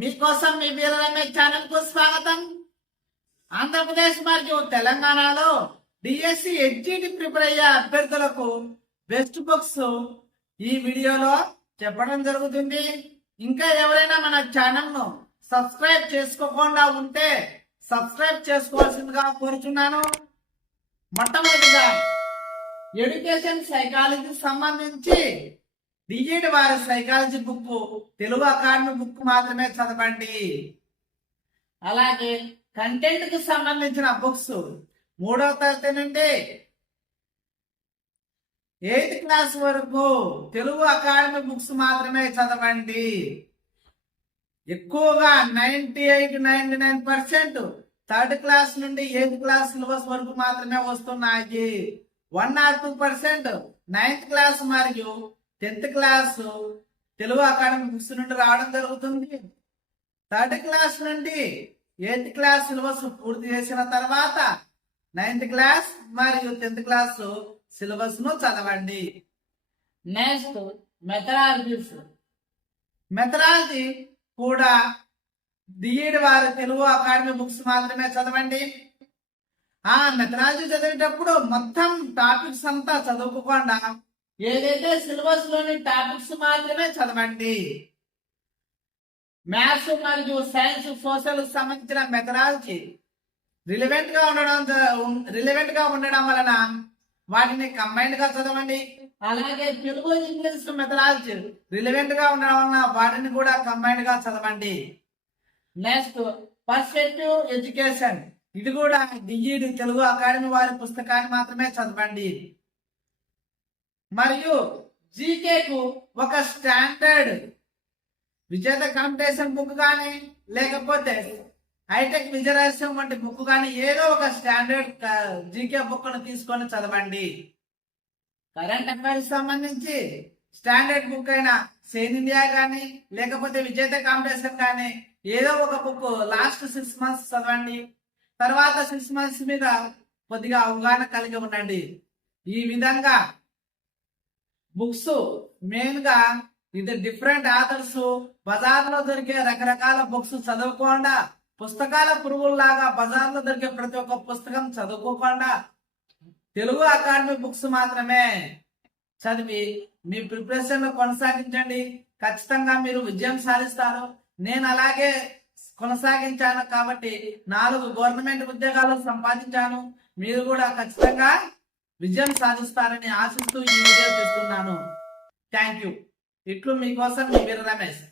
మీకోసం మీ వీర ఛానల్కు స్వాగతం. ఆంధ్రప్రదేశ్ మరియు తెలంగాణలో డిఎస్సి ఎడ్జిటి ప్రిపేర్ అయ్యే అభ్యర్థులకు బెస్ట్ బుక్స్ ఈ వీడియోలో చెప్పడం జరుగుతుంది. ఇంకా ఎవరైనా మన ఛానల్ను సబ్స్క్రైబ్ చేసుకోకుండా ఉంటే సబ్స్క్రైబ్ చేసుకోవాల్సిందిగా కోరుచున్నాను. మొట్టమొదటిగా ఎడ్యుకేషన్ సైకాలజీకి సంబంధించి డిజిట్ వారి psychology book Telugu academy book మాత్రమే చదవండి. అలాగే కంటెంట్కు సంబంధించిన బుక్స్ మూడవ తరగతి నుండి ఎయిత్ క్లాస్ వరకు తెలుగు అకాడమీ బుక్స్ మాత్రమే చదవండి. ఎక్కువగా ninety eight ninety nine percent third class నుండి ఎయిత్ క్లాస్ సిలబస్ వరకు మాత్రమే వస్తున్నాయి. One or two percent ninth class మరియు tenth class Telugu academy books నుండి రావడం జరుగుతుంది. థర్డ్ క్లాస్ నుండి ఎయిత్ క్లాస్ సిలబస్ పూర్తి చేసిన తర్వాత నైన్త్ క్లాస్ మరియు టెన్త్ క్లాస్ సిలబస్ను చదవండి. Next methodologies. మెథడాలజీ కూడా డిఈడి వారి తెలుగు అకాడమీ బుక్స్ మాత్రమే చదవండి. ఆ మెథడాలజీ చదివేటప్పుడు మొత్తం టాపిక్స్ అంతా చదువుకోకుండా ఏదైతే సిలబస్లోని టాపిక్స్ మాత్రమే చదవండి. మ్యాథ్స్ మరియు సైన్స్ సోషల్ సంబంధించిన మెథడాలజీ రిలివెంట్గా ఉండడం రిలివెంట్గా ఉండడం వలన వాటిని కంబైన్డ్గా చదవండి. అలాగే తెలుగు ఇంగ్లీష్ మెథడాలజీ రిలివెంట్గా ఉండడం వలన వాటిని కూడా కంబైన్డ్గా చదవండి. నెక్స్ట్ పర్స్పెక్టివ్ ఎడ్యుకేషన్ ఇది కూడా డిఈడి తెలుగు అకాడమీ వారి పుస్తకాన్ని మాత్రమే చదవండి. మరియు జీకేకు ఒక స్టాండర్డ్ విజేత కాంపిటీషన్ బుక్ కానీ లేకపోతే హైటెక్ విజయరహస్యం వంటి బుక్ కానీ ఏదో ఒక స్టాండర్డ్ జీకే బుక్ను తీసుకొని చదవండి. కరెంట్ అఫైర్స్ సంబంధించి స్టాండర్డ్ బుక్ అయిన సేన్ ఇండియా కానీ లేకపోతే విజేత కాంపిటీషన్ కానీ ఏదో ఒక బుక్ లాస్ట్ సిక్స్ మంత్స్ చదవండి. తర్వాత సిక్స్ మంత్స్ మీద కొద్దిగా అవగాహన కలిగి ఉండండి. ఈ విధంగా బుక్స్ మెయిన్గా ఇది డిఫరెంట్ ఆథర్స్ బజార్లో దొరికే రకరకాల బుక్స్ చదువుకోకుండా పుస్తకాల పురుగుల్లాగా బజార్లో దొరికే ప్రతి ఒక్క పుస్తకం చదువుకోకుండా తెలుగు అకాడమీ బుక్స్ మాత్రమే చదివి మీ ప్రిపరేషన్ కొనసాగించండి. ఖచ్చితంగా మీరు విజయం సాధిస్తారు. నేను అలాగే కొనసాగించాను కాబట్టి నాలుగు గవర్నమెంట్ ఉద్యోగాలు సంపాదించాను. మీరు కూడా ఖచ్చితంగా విజయం సాధిస్తారని ఆశిస్తూ ఈ వీడియో చేస్తున్నాను థ్యాంక్ యూ ఇట్లు మీకోసం మీ వీర రమేష్.